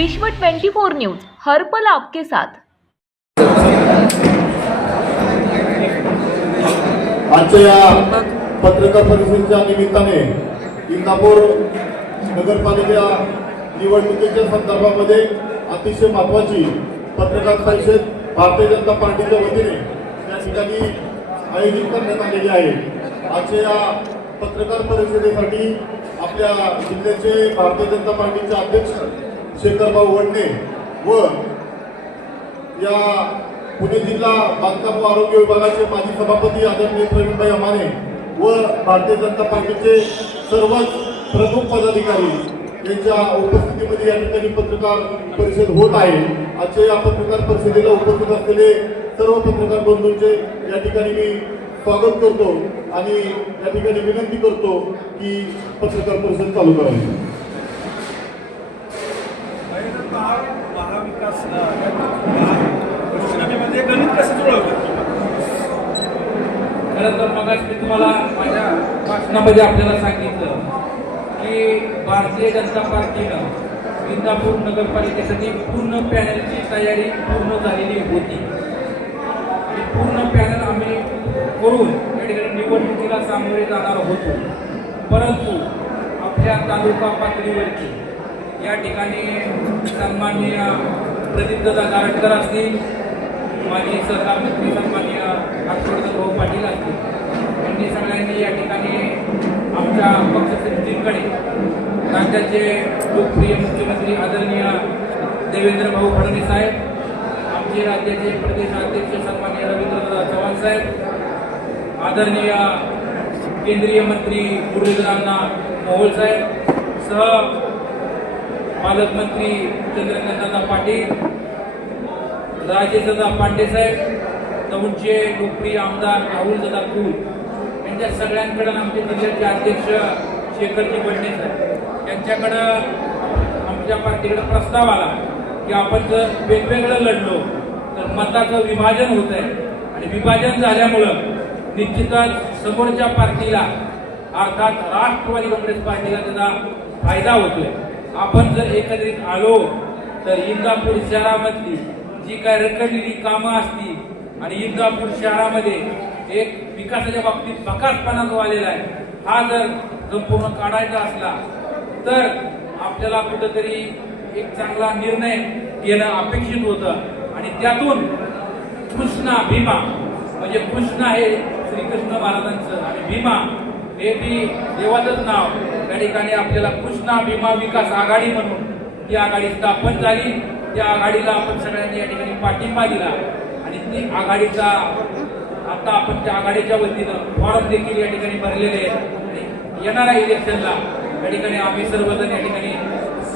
विश्व 24 न्यूज हर्पल आपके साथ. आजच्या या पत्रकार परिषदेच्या निमित्ताने इंदापूर नगरपालिका निवडणुकीच्या संदर्भामध्ये अतिशय महत्वाची पत्रकार परिषद भारतीय जनता पार्टीच्या वतीने या ठिकाणी आयोजित करण्यात आलेली आहे. आजच्या या पत्रकार परिषदेसाठी आपल्या जिल्ह्याचे भारतीय जनता पार्टीचे अध्यक्ष शेखरभाऊ वडणे व या पुणे जिल्हा बांधकाम व आरोग्य विभागाचे माजी सभापती आदरणीय प्रवीणभाई अमाने व भारतीय जनता पार्टीचे सर्वच प्रमुख पदाधिकारी यांच्या उपस्थितीमध्ये या ठिकाणी पत्रकार परिषद होत आहे. आजच्या या पत्रकार परिषदेला उपस्थित असलेले सर्व पत्रकार बंधूंचे या ठिकाणी मी स्वागत करतो आणि या ठिकाणी विनंती करतो की पत्रकार परिषद चालू करावी. तुम्हाला माझ्या भाषणामध्ये आपल्याला सांगितलं की भारतीय जनता पार्टीनं इंदापूर नगरपालिकेसाठी पूर्ण पॅनलची तयारी पूर्ण झालेली होती. पूर्ण पॅनल आम्ही करून या ठिकाणी निवडणुकीला सामोरे जाणार होतो. परंतु आपल्या तालुका पातळीवरती या ठिकाणी सन्माननीय प्रदीपदादा गारटकर असतील माजी सहकार मंत्री सन्माननीय हर्षवर्धन भाऊ पाटील असतील यांनी सगळ्यांनी या ठिकाणी आमच्या पक्षश्रेष्ठींकडे राज्याचे लोकप्रिय मुख्यमंत्री आदरणीय देवेंद्र भाऊ फडणवीस साहेब आमचे राज्याचे प्रदेश अध्यक्ष सन्मान्य रवींद्रदा चव्हाण साहेब आदरणीय केंद्रीय मंत्री मुरलीधरांना मोहोळ साहेब सह पालकमंत्री चंद्रकांतदादा पाटील राजेशदादा पांडे साहेब दौंडचे लोकप्रिय आमदार राहुल दादा कुल त्या सगळ्यांकडं आमचे जिल्ह्याचे अध्यक्ष शेखरजी बडणे साहेब यांच्याकडं आमच्या पार्टीकडं प्रस्ताव आला की आपण जर वेगवेगळं लढलो तर मताचं विभाजन होत आहे. आणि विभाजन झाल्यामुळं निश्चितच समोरच्या पार्टीला अर्थात राष्ट्रवादी काँग्रेस पार्टीला त्याचा फायदा होतोय. आपण जर एकत्रित आलो तर इंदापूर शहरामधली जी काय रखडलेली कामं असतील आणि इंदापूर शहरामध्ये एक विकासाच्या बाबतीत बकासपणा जो आलेला आहे हा जर संपूर्ण काढायचा असला तर आपल्याला कुठंतरी एक चांगला निर्णय घेणं अपेक्षित होतं. आणि त्यातून कृष्णा भीमा म्हणजे कृष्णा हे श्रीकृष्ण महाराजांचं आणि भीमा हे बी देवाचंच नाव. त्या ठिकाणी आपल्याला कृष्णा भीमा विकास आघाडी म्हणून ती आघाडी स्थापन झाली. त्या आघाडीला आपण सगळ्यांनी या ठिकाणी पाठिंबा दिला. आणि ती आघाडीचा आता आपण त्या आघाडीच्या वतीनं फॉर्म देखील या ठिकाणी भरलेले आहेत. आणि येणाऱ्या इलेक्शनला या ठिकाणी आम्ही सर्वजण या ठिकाणी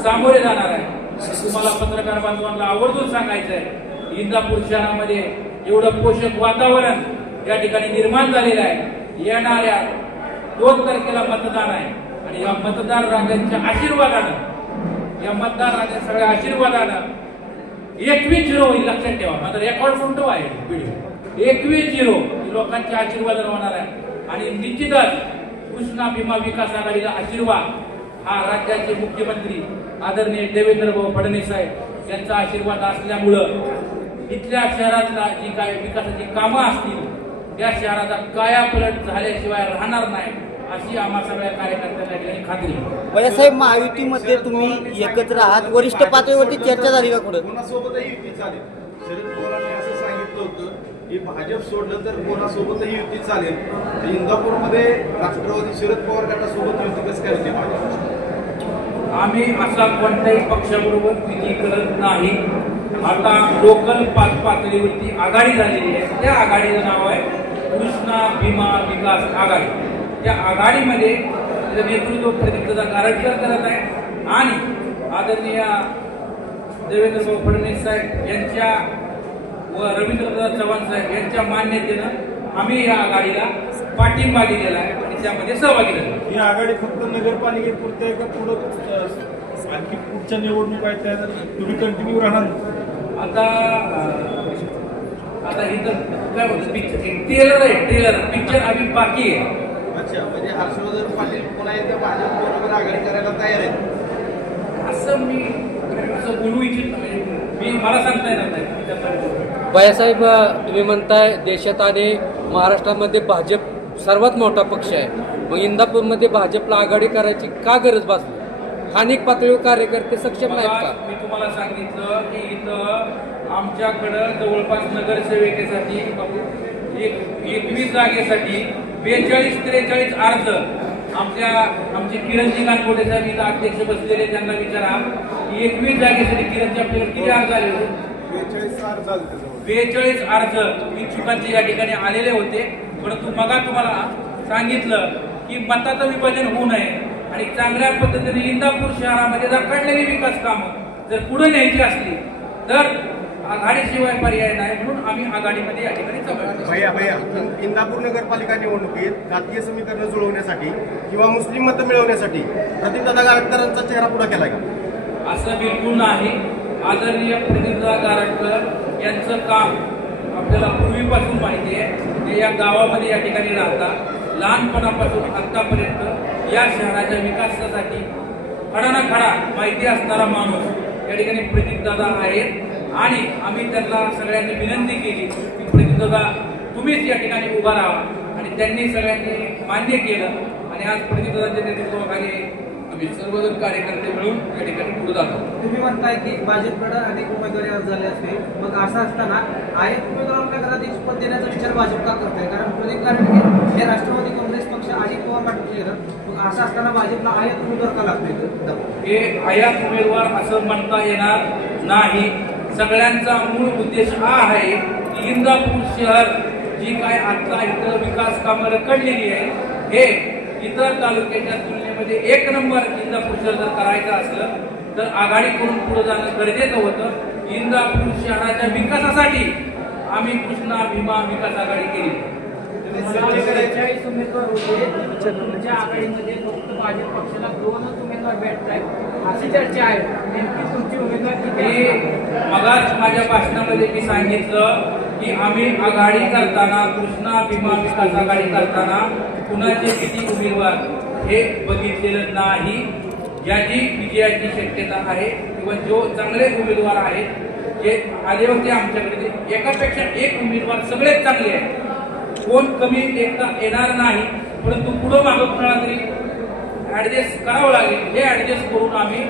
सामोरे जाणार आहे. तुम्हाला पत्रकार बांधवांना आवर्जून सांगायचं आहे इंदापूर शहरामध्ये एवढं पोषक वातावरण या ठिकाणी निर्माण झालेलं आहे. येणाऱ्या दोन तारखेला मतदान आहे. आणि या मतदार राजांच्या आशीर्वादानं या मतदार राजा सगळ्या आशीर्वादानं एकवीस झिरो होईल लक्षात ठेवा. मात्र रेकॉर्ड फोटो आहे व्हिडिओ एकवीस झिरो लोकांच्या आशीर्वादानं होणार आहे. आणि निश्चितच कृष्णा भीमा विकास आघाडीचा आशीर्वाद हा राज्याचे मुख्यमंत्री आदरणीय देवेंद्र भाऊ फडणवीस साहेब यांचा आशीर्वाद असल्यामुळं इथल्या शहरातला जी काय विकासाची कामं असतील त्या शहराचा कायापलट झाल्याशिवाय राहणार नाही अशी आम्हा सगळ्या कार्यकर्त्यांना ठिकाणी खात्री. आहे. वयासाहेब महायुतीमध्ये तुम्ही एकत्र आहात. वरिष्ठ पातळीवरती चर्चा झाली का कुठं? कोणासोबतही युती चालेल. शरद पवारांनी असं सांगितलं होतं की भाजप सोडलं तर कोणासोबतही युती चालेल. तर इंदापूरमध्ये राष्ट्रवादी शरद पवार गटासोबत युती कसं काय होती भाजप आम्ही असा कोणत्याही पक्षाबरोबर युती करत नाही. आता लोकल पाच पातळीवरती आघाडी झालेली आहे. त्या आघाडीचं नाव आहे कृष्णा भीमा विकास आघाडी. त्या आघाडीमध्ये नेतृत्व प्रदीपदादा कार्यक्रम करत आहे. आणि आदरणीय देवेंद्र फडणवीस साहेब यांच्या व रवींद्रदादा चव्हाण साहेब यांच्या मान्यतेनं आम्ही या आघाडीला पाठिंबा दिलेला आहे आणि त्यामध्ये सहभागी झालो ही आघाडी फक्त नगरपालिकेपुरते आहे का पुढं आणखी पुढच्या निवडणूक आहेत त्या तुम्ही कंटिन्यू राहणार? आता आता इथं काय होतं पिक्चर ट्रेलर आहे ट्रेलर पिक्चर आम्ही बाकी आहे. अच्छा म्हणजे हर्षवर्धन पाटील पुन्हा एकदा भाजप बरोबर आघाडी करायला तयार आहेत. असं मी असं बोलू इच्छित म्हणजे मी मला सांगता येणार नाही. बायासाहेब तुम्ही म्हणताय देशात आणि महाराष्ट्रामध्ये भाजप सर्वात मोठा पक्ष आहे. मग इंदापूरमध्ये भाजपला आघाडी करायची का गरज भासली? स्थानिक पातळीवर कार्यकर्ते सक्षम नाहीत का? मी तुम्हाला सांगितलं की इथं आमच्याकडं जवळपास नगरसेविकेसाठी एक एकवीस जागेसाठी बेचाळीस त्रेचाळीस अर्ज आमच्या आमचे किरणजी गानकोटे साहेब इथं अध्यक्ष बसलेले त्यांना विचारा. की एकवीस जागेसाठी किरणजी आपल्याकडे किती अर्ज आले होते बेचाळीस झाले त्याच्यावर. बेचाळीस अर्ज इच्छुकांचे या ठिकाणी आलेले होते. परंतु मगा तुम्हाला सांगितलं की मताचं विभाजन होऊ नये आणि चांगल्या पद्धतीने इंदापूर शहरामध्ये जर काढलेली विकास कामं जर पुढे न्यायची असली तर आघाडीशिवाय पर्याय नाही म्हणून आम्ही आघाडीमध्ये या ठिकाणी भैया भैया इंदापूर नगरपालिका निवडणुकीत जातीय समीकरण जुळवण्यासाठी किंवा मुस्लिम मतं मिळवण्यासाठी प्रतिमदादा गाडकरांचा चेहरा पुढा केलाय का? असं बिलकुल नाही. आदरणीय प्रतिनिधा गारटकर यांचं काम आपल्याला पूर्वीपासून माहिती आहे. ते या गावामध्ये या ठिकाणी राहतात. लहानपणापासून आत्तापर्यंत या शहराच्या विकासासाठी खडा ना खडा माहिती असणारा माणूस या ठिकाणी प्रदीपदादा आहेत. आणि आम्ही त्यांना सगळ्यांनी विनंती केली की प्रदीपदादा तुम्हीच या ठिकाणी उभा राहा. आणि त्यांनी सगळ्यांनी मान्य केलं. आणि आज प्रदीपदादाच्या नेतृत्वाखाली आम्ही सर्वजण कार्यकर्ते मिळून या ठिकाणी पुढे जातो. तुम्ही म्हणताय की भाजपकडे अनेक उमेदवारी अर्ज झाले असते. मग असं असताना आयत उमेदवारांना नगराध्यक्ष पद देण्याचा विचार भाजप का करतोय? कारण प्रदीप गारटके हे राष्ट्रवादी काँग्रेस पक्ष अजित पवार पाटील मग असं असताना भाजपला आयत उमेदवार का लागतोय? हे आयात उमेदवार असं म्हणता येणार नाही. सगळ्यांचा मूळ उद्देश हा आहे की इंदापूर शहर जी काय आता इथं विकास कामं रखडलेली आहे हे इतर तालुक्याच्या तुलनेमध्ये एक नंबर इंदापूर शहर जर करायचं असलं तर आघाडी करून पुढे जाणं गरजेचं होतं. इंदापूर शहराच्या विकासासाठी आम्ही कृष्णा भीमा विकास आघाडी केली. बेचाळीस उमेदवार होते. तुमच्या आघाडीमध्ये फक्त भाजप पक्षाला दोनच उमेदवार भेटत आहेत अशी चर्चा आहे. नेमकी तुमची उमेदवार किती मी आहे? मगाच माझ्या भाषणामध्ये मी सांगितलं की आम्ही आघाडी करताना कृष्णा भीमा विकास आघाडी करताना कुणाचे किती उमेदवार? हे बघितलेलं नाही याची विजयाची शक्यता आहे. किंवा जो चांगले उमेदवार आहेत जे आले होते आमच्याकडे एकापेक्षा एक उमेदवार सगळेच चांगले आहेत. कोण कमी एकता येणार नाही परंतु पुढं मागं कुणाला तरी ॲडजस्ट करावं लागेल. हे ॲडजस्ट करून आम्ही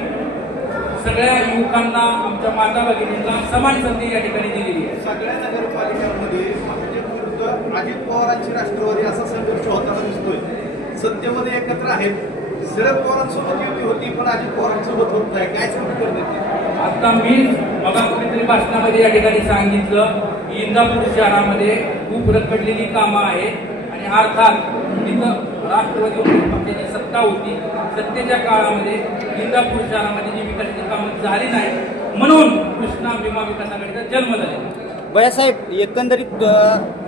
सगळ्या युवकांना आमच्या माता भगिनींना समान संधी या ठिकाणी दिलेली आहे. सगळ्या नगरपालिकांमध्ये अजित पवारांची राष्ट्रवादी असा संघर्ष होताना दिसतोय. सत्तेमध्ये एकत्र आहेत. शरद पवारांसोबत युती होती पण अजित पवारांसोबत होत नाही. काय सांगू करते आता मी मला कुठेतरी भाषणामध्ये या ठिकाणी सांगितलं की इंदापूर शहरामध्ये खूप रखडलेली कामं आहेत आणि अर्थात तिथं राष्ट्रवादी काँग्रेस पक्षाची सत्ता होती. सत्तेच्या काळामध्ये इंदापूर शहरामध्ये जी विकासाची कामं झाली नाही म्हणून कृष्णा भीमा विकास आघाडीचा जन्म झाला. बयासाहेब एकंदरीत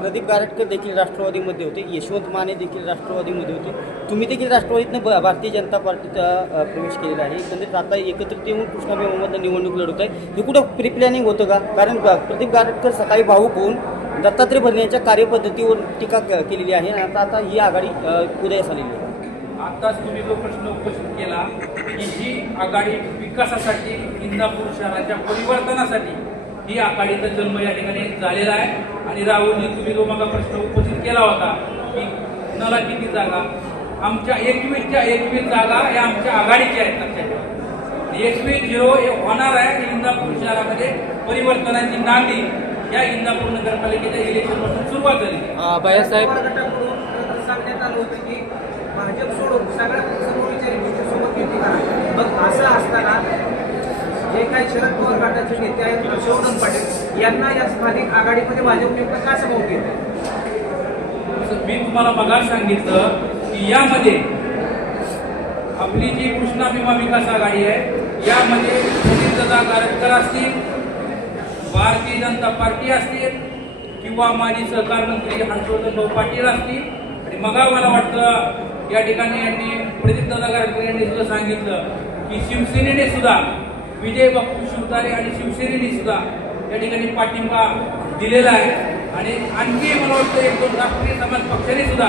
प्रदीप गारटकर देखील राष्ट्रवादीमध्ये होते. यशवंत माने देखील राष्ट्रवादीमध्ये होते. तुम्ही देखील राष्ट्रवादीतनं ब- भारतीय जनता पार्टीत अ, प्रवेश केलेला आहे. एकंदरीत आता एकत्रित येऊन कृष्णाभाऊमधनं निवडणूक लढवत आहे. हे कुठं प्री प्लॅनिंग होतं का? कारण ब- प्रदीप गारटकर सकाळी भाऊक होऊन दत्तात्रय भरणे यांच्या कार्यपद्धतीवर टीका क- केलेली आहे. आणि आता आता ही आघाडी अ, उदयास आलेली आहे. आताच तुम्ही जो प्रश्न उपस्थित केला की ही आघाडी विकासासाठी इंदापूर शहराच्या परिवर्तनासाठी ही आघाडीचा जन्म या ठिकाणी झालेला आहे. आणि राहुलजी तुम्ही जो मग प्रश्न उपस्थित केला होता की कुणाला किती जागा? आमच्या एकवीसच्या एकवीस जागा या आमच्या आघाडीच्या आहेत लक्षात ठेवा एकवीस झिरो हे होणार आहे इंदापूर शहरामध्ये परिवर्तनाची नांदी या इंदापूर नगरपालिकेच्या इलेक्शनपासून सुरुवात झाली. बायासाहेब सांगण्यात आलं होतं की भाजप सोडून सगळ्या सोबत करा. मग असं असताना जे काही शरद पवार गटाचे नेते आहेत हर्षवर्धन पाटील यांना या स्थानिक आघाडीमध्ये भाजप नेमकं का समावून घेत मी तुम्हाला मगाच सांगितलं की यामध्ये आपली जी कृष्णा भीमा विकास आघाडी आहे यामध्ये सुनीलदादा गारटकर असतील भारतीय जनता पार्टी असतील किंवा माजी सहकार मंत्री हर्षवर्धन पाटील असतील. आणि मगा मला वाटतं या ठिकाणी यांनी प्रदीपदादा गारटकर यांनी सुद्धा सांगितलं की शिवसेनेने सुद्धा विजय बापू शिवतारे आणि शिवसेनेने सुद्धा या ठिकाणी पाठिंबा दिलेला आहे. आणि आणखी मला वाटतं एक दोन राष्ट्रीय समाज पक्षाने सुद्धा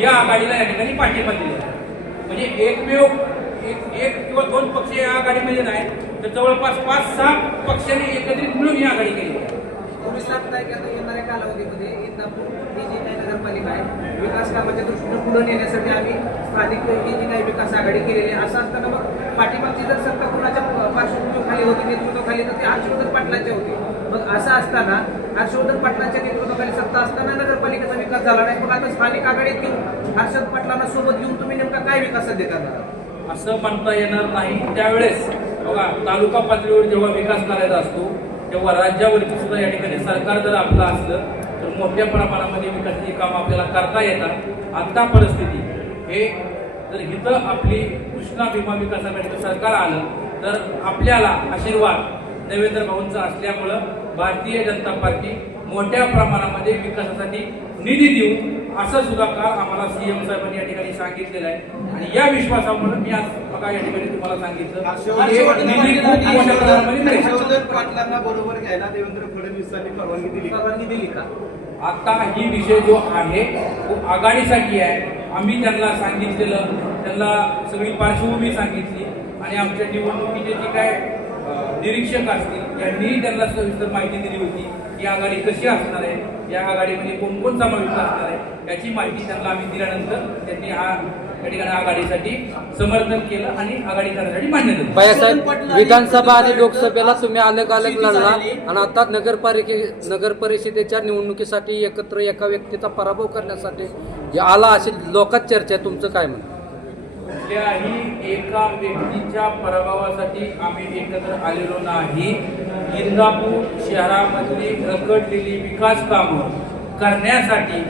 या आघाडीला या ठिकाणी पाठिंबा दिलेला आहे. म्हणजे एकमेव एक एक किंवा दोन पक्ष या आघाडीमध्ये नाही तर जवळपास पाच सहा पक्षांनी एकत्रित मिळून ही आघाडी केली. तुम्ही सांगताय की आता येणाऱ्या कालावधीमध्ये? इंदापूर ही जी काही नगरपालिका आहे विकास कामाच्या दृष्टीनं पुढे नेण्यासाठी आम्ही स्थानिक ही जी काही विकास आघाडी केलेली आहे असं असताना मग पाठीमागची जर सत्ता कुणाच्या पार्श्वभूमीखाली होती नेतृत्वाखाली तर ती हर्षवर्धन पाटलांच्या होती. मग असं असताना हर्षवर्धन पाटलांच्या नेतृत्वाखाली सत्ता असताना नगरपालिकेचा विकास झाला नाही मग आता स्थानिक आघाडीत घेऊन हर्षद पाटलांना सोबत घेऊन तुम्ही नेमका काय विकास साध्य असं म्हणता येणार नाही. त्यावेळेस बघा तालुका पातळीवर जेव्हा विकास करायचा असतो किंवा राज्यावरती सुद्धा या ठिकाणी सरकार जर आपलं असलं तर मोठ्या प्रमाणामध्ये विकासाची कामं आपल्याला करता येतात. आत्ता परिस्थिती हे जर इथं आपली कृष्णा भीमा विकास आघाडीचं सरकार आलं तर आपल्याला आशीर्वाद देवेंद्र भाऊंचा असल्यामुळं भारतीय जनता पार्टी मोठ्या प्रमाणामध्ये विकासासाठी निधी देऊ असं सुद्धा काल आम्हाला सीएम साहेबांनी या ठिकाणी सांगितलेलं आहे. आणि या विश्वासामुळे मी आज बघा या ठिकाणी तुम्हाला सांगितलं. पाटलांना बरोबर घ्यायला देवेंद्र फडणवीसांनी परवानगी दिली. परवानगी दिली का? आता ही विषय जो आहे तो आघाडीसाठी आहे. आम्ही त्यांना सांगितलेलं त्यांना सगळी पार्श्वभूमी सांगितली. आणि आमच्या निवडणुकीचे जे काय निरीक्षक असतील यांनीही त्यांना सविस्तर माहिती दिली होती. ही आघाडी कशी असणार आहे? या आघाडीमध्ये कोण कोण समाविष्ट असणार आहे? याची माहिती त्यांना आम्ही दिल्यानंतर त्यांनी हा या ठिकाणी आघाडीसाठी समर्थन केलं आणि आघाडी करण्यासाठी दिली बायासाहेब विधानसभा आणि लोकसभेला तुम्ही अलग अलग लढला आणि आता नगरपालिके नगर परिषदेच्या निवडणुकीसाठी एकत्र एका व्यक्तीचा पराभव करण्यासाठी आला अशी लोकात चर्चा आहे. तुमचं काय म्हणणं? कुठल्याही एका व्यक्तीच्या पराभवासाठी आम्ही एकत्र आलेलो नाही. इंदापूर शहरामधली रखडलेली विकास कामं करण्यासाठी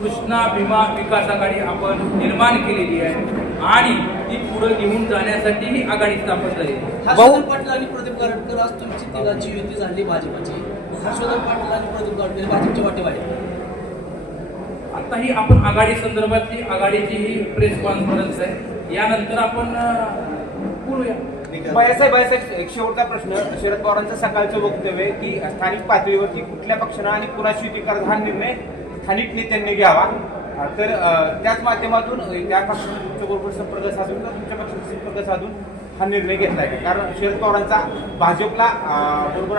कृष्णा भीमा विकास आघाडी आपण निर्माण केलेली आहे आणि ती पुढे घेऊन जाण्यासाठी ही आघाडी स्थापन झाली आहे. हर्षवर्धन पाटील आणि प्रदीप गारटकर आज तुमची तिघांची युती झाली भाजपची. हर्षवर्धन पाटील आणि प्रदीप गारटकर भाजपचे वाटेव आहेत आता ही आपण आघाडी संदर्भातली आघाडीची ही प्रेस कॉन्फरन्स आहे. यानंतर आपण बोलूया. बायासाहेब बायासाहेब एक शेवटचा प्रश्न. शरद पवारांचं सकाळचं वक्तव्य की स्थानिक पातळीवरती कुठल्या पक्षानं आणि कुणाशी युती करायचा हा निर्णय स्थानिक नेत्यांनी घ्यावा? तर त्याच माध्यमातून त्या पक्षाचं तुमच्याबरोबर संपर्क साधून किंवा तुमच्या पक्षाचा संपर्क साधून हा निर्णय घेतलाय का? कारण शरद पवारांचा भाजपला बरोबर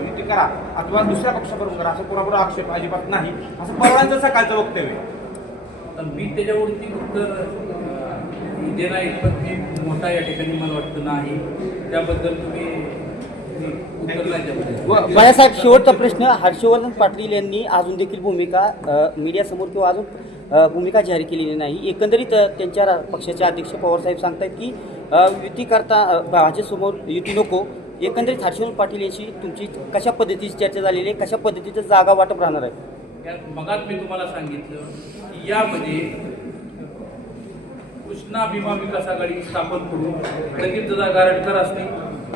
युती करा अथवा दुसऱ्या पक्षाबरोबर करा असं कोणाबरोबर आक्षेप अजिबात नाही असं पवारांचं सकाळचं वक्तव्य आहे. तर मी त्याच्यावरती उत्तर अं, देणं इतपत मी मोठा या ठिकाणी मला वाटतं नाही. त्याबद्दल तुम्ही नाही बाळासाहेब शेवटचा प्रश्न. हर्षवर्धन पाटील यांनी अजून देखील भूमिका मीडियासमोर किंवा अजून भूमिका जाहीर केलेली नाही. एकंदरीत त्यांच्या पक्षाचे अध्यक्ष पवारसाहेब सांगतायत की युती करता अ, भाजपसमोर युती नको. एकंदरीत हर्षवर्धन पाटील याची तुमची कशा पद्धतीची चर्चा झालेली आहे? कशा पद्धतीचं जागा वाटप राहणार आहे? या मगात मी तुम्हाला सांगितलं की यामध्ये कृष्णा भीमा विकास आघाडी स्थापन करून लगेच गारटकर असतील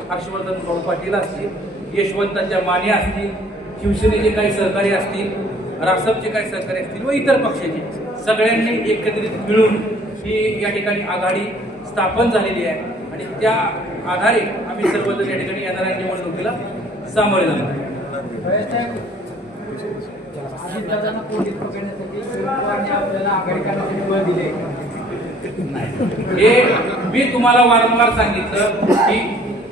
हर्षवर्धन भाऊ पाटील असतील यशवंतांच्या माने असतील शिवसेनेचे काही सहकारी असतील रासपचे काही सहकारी असतील व इतर पक्षाचे. सगळ्यांनी एकत्रित मिळून ही या ठिकाणी आघाडी स्थापन झालेली आहे. आणि त्या आधारे आम्ही सर्वजण या ठिकाणी येणाऱ्या निवडणुकीला सामोरे जाणार हे मी तुम्हाला वारंवार सांगितलं की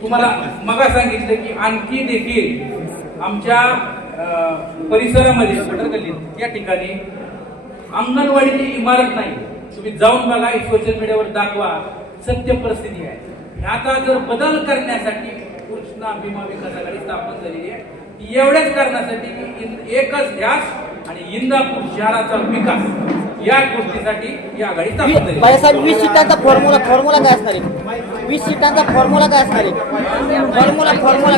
तुम्हाला मगा सांगितलं की आणखी देखील आमच्या परिसरामध्ये गटरगल्लीत या ठिकाणी अंगणवाडीची इमारत नाही. तुम्ही जाऊन बघा सोशल मीडियावर दाखवा. सत्य परिस्थिती आहे. ह्याचा जर बदल करण्यासाठी कृष्णा भीमा विकास आघाडी स्थापन झालेली आहे ती एवढ्याच कारणासाठी की इन- एकच ध्यास आणि इंदापूर शहराचा विकास या गोष्टीसाठी ही आघाडी स्थापन झाली वीस सीटांचा फॉर्म्युला फॉर्म्युला काय असणार आहे? वीस सीटांचा फॉर्म्युला काय असणार आहे? Formula formula